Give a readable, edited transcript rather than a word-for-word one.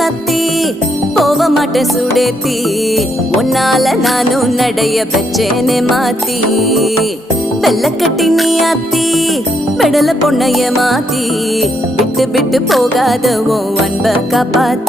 சத்தி போக மாட்டேன் சுடேத்தி உன்னால நானும் நடைய பெச்சேனே மாத்தி வெள்ள கட்டி நீ ஆத்தி பெடல பொண்ணைய மாத்தி விட்டு விட்டு போகாத உன் அன்ப காப்பாத்தி